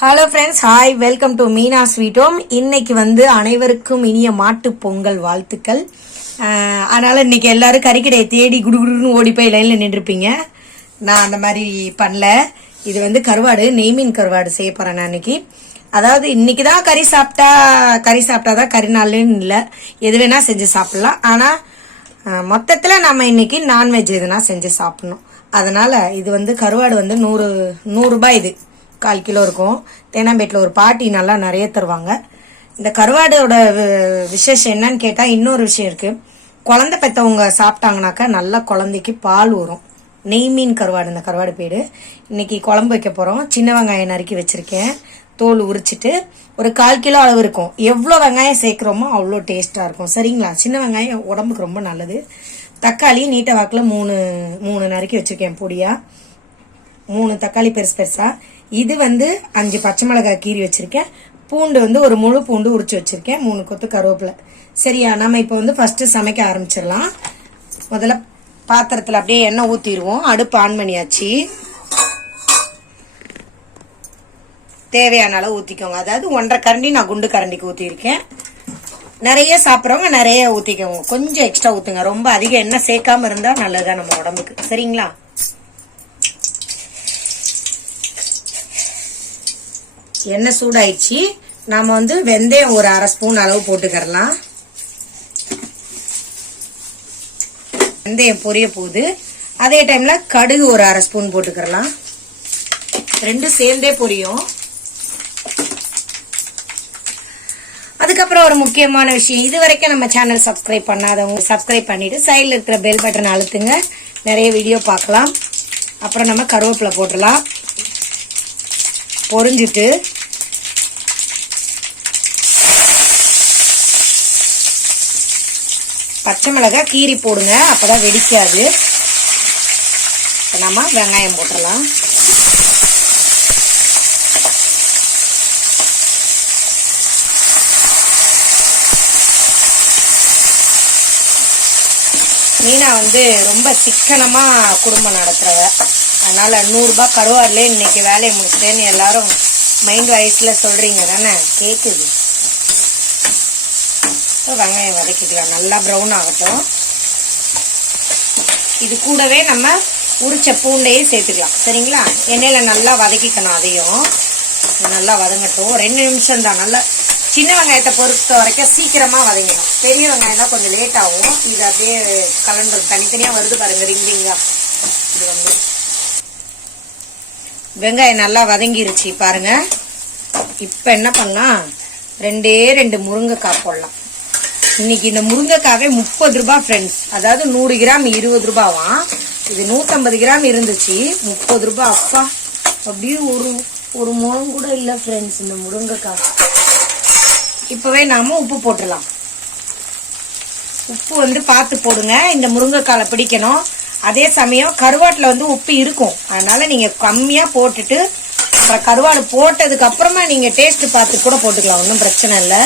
Hello friends, hi, welcome to Meena sweet home. இன்னைக்கு அனைவருக்கும் இனிய மாட்டு பொங்கல் வாழ்த்துக்கள். அதனால இன்னைக்கு எல்லாரும் கறிக்கடையை தேடி குடுகுடுன்னு ஓடி போய் லைன்ல நின்றுப்பீங்க. நான் அந்த மாதிரி பண்ணல. இது கருவாடு, நெய்மீன் கருவாடு செய்ய போறேன் நான் இன்னைக்கு. அதாவது இன்னைக்கு தான் கறி சாப்பிட்டாதான் கறி நாள்னு இல்லை, எது வேணா செஞ்சு சாப்பிடலாம். ஆனா மொத்தத்துல நம்ம இன்னைக்கு நான்வெஜ் எதுனா செஞ்சு சாப்பிடணும். அதனால இது கருவாடு 100 ரூபாய். இது 1/4 கிலோ இருக்கும். தேனாம்பேட்டில் ஒரு பாட்டி நல்லா நிறைய தருவாங்க. இந்த கருவாடோட விசேஷம் என்னன்னு கேட்டா இன்னொரு விஷயம் இருக்கு. குழந்தை பெற்றவங்க சாப்பிட்டாங்கனாக்கா நல்லா குழந்தைக்கு பால் வரும். நெய்மீன் கருவாடு இந்த கருவாடு பேரு. இன்னைக்கு குழம்பு வைக்க போறோம். சின்ன வெங்காயம் நறுக்கி வச்சிருக்கேன், தோல் உரிச்சிட்டு. ஒரு 1/4 கிலோ அளவு இருக்கும். எவ்வளோ வெங்காயம் சேர்க்கிறோமோ அவ்வளோ டேஸ்டா இருக்கும். சரிங்களா? சின்ன வெங்காயம் உடம்புக்கு ரொம்ப நல்லது. தக்காளி நீட்ட வாக்கில் மூணு நறுக்கி வச்சிருக்கேன் பொடியா. 3 தக்காளி பெருசு பெருசா. இது 5 பச்சை மிளகாய் கீறி வச்சிருக்கேன். பூண்டு ஒரு முழு பூண்டு உரிச்சு வச்சிருக்கேன். 3 கொத்து கருவேப்பிலை. சரியா? நம்ம இப்போ ஃபர்ஸ்ட் சமைக்க ஆரம்பிச்சிடலாம். முதல்ல பாத்திரத்துல அப்படியே எண்ணெய் ஊத்திடுவோம். அடுப்பு ஆன் பண்ணியாச்சு. தேவையான அளவு ஊத்திக்கோங்க. அதாவது 1.5 கரண்டி நான் குண்டு கரண்டிக்கு ஊத்திருக்கேன். நிறைய சாப்பிட்றவங்க நிறைய ஊத்திக்கோங்க. கொஞ்சம் எக்ஸ்ட்ரா ஊத்துங்க. ரொம்ப அதிகம் எண்ணெய் சேர்க்காம இருந்தா நல்லதுதான் நம்ம உடம்புக்கு. சரிங்களா? எண்ணெய் சூடாயிடுச்சு. நாம வெந்தயம் ஒரு 1/2 ஸ்பூன் அளவு போட்டுக்கலாம். வெந்தயம் பொரிய போகுது. அதே டைம்ல கடுகு ஒரு 1/2 ஸ்பூன் போட்டுக்கலாம். ரெண்டும் சேர்ந்தே பொரியும். அதுக்கப்புறம் ஒரு முக்கியமான விஷயம், இது வரைக்கும் நம்ம சேனல் சப்ஸ்கிரைப் பண்ணாதவங்க சப்ஸ்கிரைப் பண்ணிட்டு சைடில் இருக்கிற பெல் பட்டன் அழுத்துங்க. நிறைய வீடியோ பார்க்கலாம். அப்புறம் நம்ம கருவேப்பிலை போட்டுடலாம். பொரிஞ்சிட்டு பச்சை மிளகாய் கீரி போடுங்க, அப்பதான் வெடிக்காது. நம்ம வெங்காயம் போட்டுடலாம். மீனா ரொம்ப சிக்கனமா குடும்பம் நடத்துறவ. அதனால 100 ரூபாய் கருவாடுல இன்னைக்கு வேலையை முடிச்சிட்டேன்னு எல்லாரும் மைண்ட் வாய்ஸ்ல சொல்றீங்க தானே? கேக்குது. வெங்காயம் வதக்கிக்கலாம். நல்லா ப்ரௌன் ஆகட்டும். இது கூடவே நம்ம உரிச்ச பூண்டையும் சேர்த்துக்கலாம். சரிங்களா? எண்ணெயில நல்லா வதக்கிக்கணும். அதையும் நல்லா வதங்கட்டும். 2 நிமிஷம் தான். நல்லா சின்ன வெங்காயத்தை பொறுத்த வரைக்கும் சீக்கிரமா வதங்கிடும். பெரிய வெங்காயம் தான் கொஞ்சம் லேட் ஆகும். இது அப்படியே கலந்து தனித்தனியா வருது பாருங்க, ரிங்கிங்கா. இது வெங்காயம் நல்லா வதங்கிருச்சு பாருங்க. இப்ப என்ன பண்ணலாம், 2 முருங்கைக்காய் போடலாம். இன்னைக்கு இந்த முருங்கைக்காவே 30 ரூபாய் ஃப்ரெண்ட்ஸ். அதாவது 100 கிராம் 20 ரூபாவாம். இது 150 கிராம் இருந்துச்சு, 30 ரூபாய். அப்பா, அப்படியே ஒரு முழம் கூட இல்ல ஃப்ரெண்ட்ஸ் இந்த முருங்கைக்காய். இப்பவே நாம உப்பு போட்டுடலாம். உப்பு பார்த்து போடுங்க. இந்த முருங்கைக்கால பிடிக்கணும். அதே சமயம் கருவாட்டுல உப்பு இருக்கும். அதனால நீங்க கம்மியா போட்டுட்டு அப்புறம் கருவாடு போட்டதுக்கு அப்புறமா நீங்க டேஸ்ட் பார்த்து கூட போட்டுக்கலாம். ஒன்றும் பிரச்சனை இல்லை.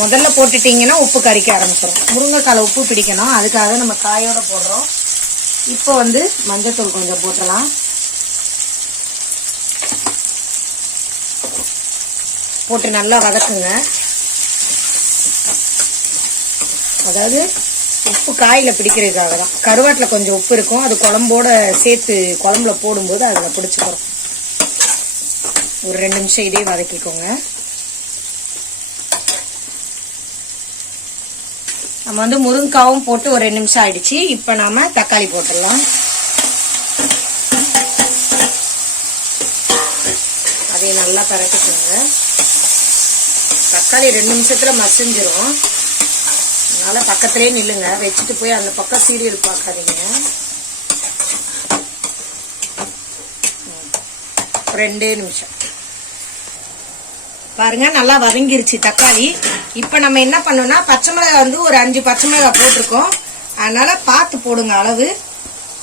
முதல்ல போட்டுட்டீங்கன்னா உப்பு கறிக்க ஆரம்பிச்சிடும். முருங்கைக்கால உப்பு பிடிக்கணும். அதுக்காக நம்ம காயோட போடுறோம். இப்போ மஞ்சத்தூள் கொஞ்சம் போட்டலாம். போட்டு நல்லா வதக்குங்க. அதாவது உப்பு காயில பிடிக்கிறதுக்காக தான். கருவாட்டுல கொஞ்சம் உப்பு இருக்கும். அது குழம்போட சேர்த்து குழம்புல போடும்போது அதுல பிடிச்சுக்கிறோம். ஒரு 2 நிமிஷம் இதே வதக்கிக்கோங்க. நம்ம முருங்காவும் போட்டு ஒரு 2 நிமிஷம் ஆயிடுச்சு. இப்ப நாம தக்காளி போட்டுடலாம். அதை நல்லா பரட்டிக்கோங்க. தக்காளி 2 நிமிஷத்துல மசிஞ்சிரும். அதனால பக்கத்திலே நில்லுங்க. வச்சுட்டு போய் அந்த பக்கம் சீரியல் பார்க்காதீங்க. 2 நிமிஷம் பாருங்க, நல்லா வதங்கிருச்சு தக்காளி. இப்ப நம்ம என்ன பண்ணோம்னா, பச்சை மிளகாய் ஒரு 5 பச்சை மிளகாய் போட்டிருக்கோம். அதனால பார்த்து போடுங்க அளவு.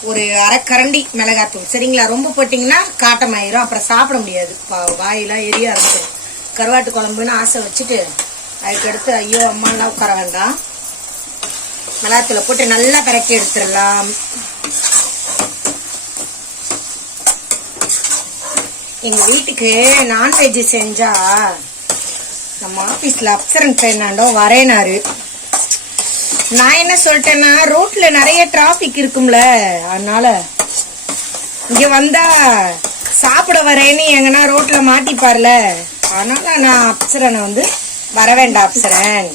ஒரு 1/2 கரண்டி மிளகாத்தூள். சரிங்களா? ரொம்ப போட்டீங்கன்னா காட்டமாயிரும், அப்புறம் சாப்பிட முடியாது. வாயெல்லாம் எரிய ஆரம்பிச்சிடும். கருவாட்டு குழம்புன்னு ஆசை வச்சுட்டு அதுக்கடுத்து ஐயோ அம்மாலாம் உட்கார வேண்டாம். மிளகாத்தூளை போட்டு நல்லா கரைக்கி எடுத்துடலாம். எங்க வீட்டுக்கு நான்வெஜ் செஞ்சா நம்ம ஆபீஸ்ல அப்சரன் பெர்னாண்டோ வரேனாரு. நான் என்ன சொல்லிட்டேன்னா, ரோட்ல நிறைய டிராபிக் இருக்கும்ல, அதனால இங்க வந்தா சாப்பிட வரேன்னு எங்கன்னா ரோட்ல மாட்டிப்பார்ல, அதனால நான் அப்சரனை வந்து வர வேண்டாம் அப்சரன்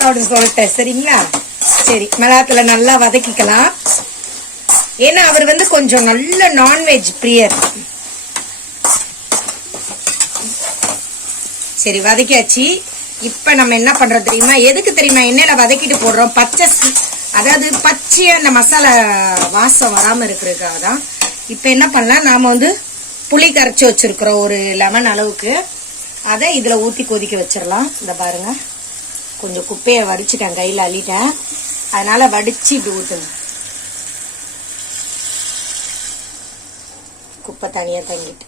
அப்படின்னு சொல்லிட்டேன். சரிங்களா? சரி, மிளகாத்துல நல்லா வதக்கிக்கலாம். ஏன்னா அவர் வந்து கொஞ்சம் நல்ல நான்வெஜ் பிரியர். சரி, வதக்கியாச்சு. இப்ப நம்ம என்ன பண்றோம் தெரியுமா? எதுக்கு தெரியுமா எண்ணெயில வதக்கிட்டு போடுறோம்? அதாவது பச்சையா அந்த மசாலா வாசம் வராம இருக்கிறதுக்காக தான். இப்ப என்ன பண்ணலாம், நாம வந்து புளி கரைச்சி வச்சிருக்கிறோம் ஒரு லெமன் அளவுக்கு. அதை இதுல ஊத்தி கொதிக்க வச்சிடலாம். இந்த பாருங்க, கொஞ்சம் குப்பையை வடிச்சுட்டேன், கையில அள்ளிட்டேன், அதனால வடிச்சு இப்படி ஊத்துங்க. குப்பை தனியா தங்கிட்டு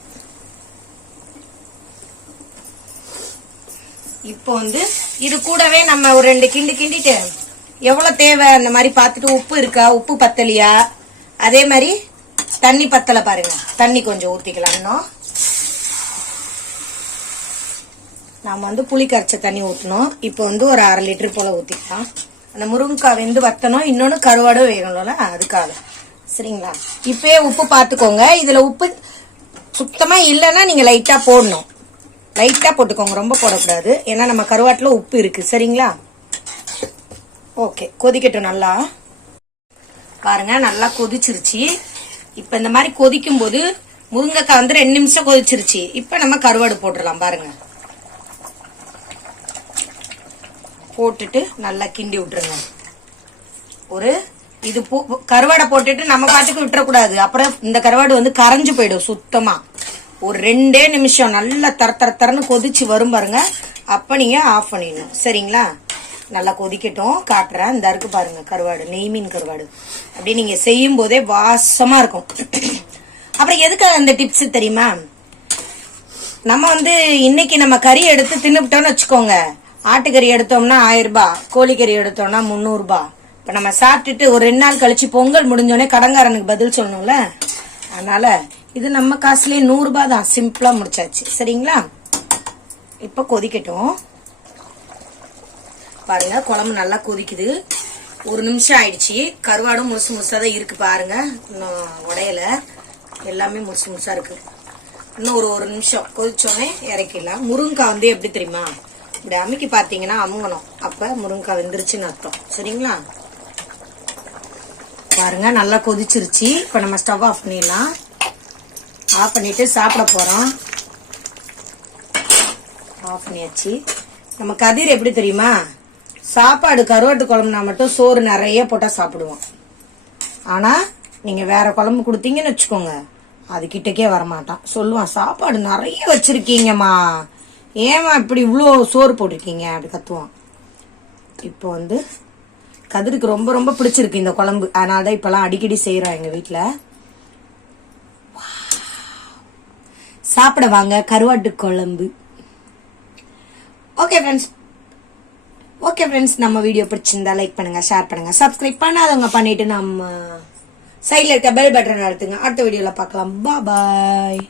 இப்போ வந்து இது கூடவே நம்ம ஒரு 2 கிண்டிட்டு எவ்வளவு தேவை அந்த மாதிரி பார்த்துட்டு, உப்பு இருக்கா, உப்பு பத்தலையா, அதே மாதிரி தண்ணி பத்தல பாருங்க, தண்ணி கொஞ்சம் ஊத்திக்கலாம். இன்னும் நாம வந்து புளி கரைச்ச தண்ணி ஊற்றணும். இப்போ வந்து ஒரு 1/2 லிட்டர் போல ஊத்திக்கலாம். அந்த முருங்கைக்காய் வெந்து வத்தணும், இன்னொன்னு கருவாடும் வேகணும்ல, அதுக்காக. சரிங்களா? இப்பயே உப்பு பார்த்துக்கோங்க. இதுல உப்பு சுத்தமா இல்லைன்னா நீங்க லைட்டா போடணும். லைட்டா போட்டுக்கோங்க, ரொம்ப போடக்கூடாது, ஏன்னா நம்ம கருவாட்டுல உப்பு இருக்கு. சரிங்களா? ஓகே, கொதிக்கட்டும். நல்லா பாருங்க, நல்லா கொதிச்சிருச்சு. இப்ப இந்த மாதிரி கொதிக்கும் போது முருங்கைக்காய் வந்து 2 நிமிஷம் கொதிச்சிருச்சு. இப்ப நம்ம கருவாடு போட்டுடலாம். பாருங்க, போட்டுட்டு நல்லா கிண்டி விட்டுருங்க. ஒரு இது கருவாடை போட்டுட்டு நம்ம பாட்டுக்கு விட்டுறக்கூடாது, அப்புறம் இந்த கருவாடு வந்து கரைஞ்சு போயிடும் சுத்தமா. ஒரு 2 நிமிஷம் நல்லா தரன்னு கொதிச்சு வரும் பாருங்க, அப்ப நீங்க ஆஃப் பண்ணிடணும். சரிங்களா? நல்லா கொதிக்கட்டும், காட்டுறேன். இந்த இருக்கு பாருங்க கருவாடு, நெய் மீன் கருவாடு. அப்படி நீங்க செய்யும் போதே வாசமா இருக்கும். அப்புறம் எதுக்காக அந்த டிப்ஸ் தெரியுமா? நம்ம வந்து இன்னைக்கு நம்ம கறி எடுத்து தின்னுபிட்டோம்னு வச்சுக்கோங்க, ஆட்டுக்கறி எடுத்தோம்னா 1000 ரூபாய், கோழிக்கறி எடுத்தோம்னா 300 ரூபாய். இப்ப நம்ம சாப்பிட்டுட்டு ஒரு 2 நாள் கழிச்சு பொங்கல் முடிஞ்சோடனே கடன்காரனுக்கு பதில் சொல்லணும்ல, அதனால இது நம்ம காசுலயே 100 ரூபாய் தான், சிம்பிளா முடிச்சாச்சு. சரிங்களா? இப்ப கொதிக்கட்டும். பாருங்க, குழம்பு நல்லா கொதிக்குது. 1 நிமிஷம் ஆயிடுச்சு. கருவாடும் முழுசு முழுசா தான் இருக்கு பாருங்க, இன்னும் உடையல, எல்லாமே முழுசு முழுசா இருக்கு. இன்னும் ஒரு 1 நிமிஷம் கொதிச்சோடனே இறக்கிடலாம். முருங்கைக்காய் வந்து எப்படி தெரியுமா, இப்படி அமுக்கி பாத்தீங்கன்னா அமுங்கணும், அப்ப முருங்கைக்காய் வெந்துருச்சுன்னு அர்த்தம். சரிங்களா? பாருங்க, நல்லா கொதிச்சிருச்சு. இப்ப நம்ம ஸ்டவ் ஆஃப் பண்ணிடலாம். ஆஃப் பண்ணிட்டு சாப்பிட போறோம். ஆஃப் பண்ணியாச்சு. நம்ம கதிர் எப்படி தெரியுமா, சாப்பாடு கருவாட்டு குழம்புனா மட்டும் சோறு நிறைய போட்டா சாப்பிடுவோம். ஆனா நீங்க வேற குழம்பு கொடுத்தீங்கன்னு வச்சுக்கோங்க, அது கிட்டக்கே வரமாட்டான். சொல்லுவான், சாப்பாடு நிறைய வச்சிருக்கீங்கம்மா, ஏமா இப்படி இவ்வளோ சோறு போட்டிருக்கீங்க, அப்படி கத்துவான். இப்போ வந்து கதிருக்கு ரொம்ப ரொம்ப பிடிச்சிருக்கு இந்த குழம்பு, அதனாலதான் இப்பெல்லாம் அடிக்கடி செய்யறோம் எங்க வீட்டுல. சாப்பிட வாங்க, கருவாட்டு குழம்பு. ஓகே ஃப்ரெண்ட்ஸ், நம்ம வீடியோ பிடிச்சிருந்தா லைக் பண்ணுங்க, ஷேர் பண்ணுங்க, சப்ஸ்கிரைப் பண்ணாதவங்க பண்ணிட்டு நம்ம சைட்ல இருக்க பெல் பட்டன் அழுத்துங்க. அடுத்த வீடியோல பார்க்கலாம். பாய்.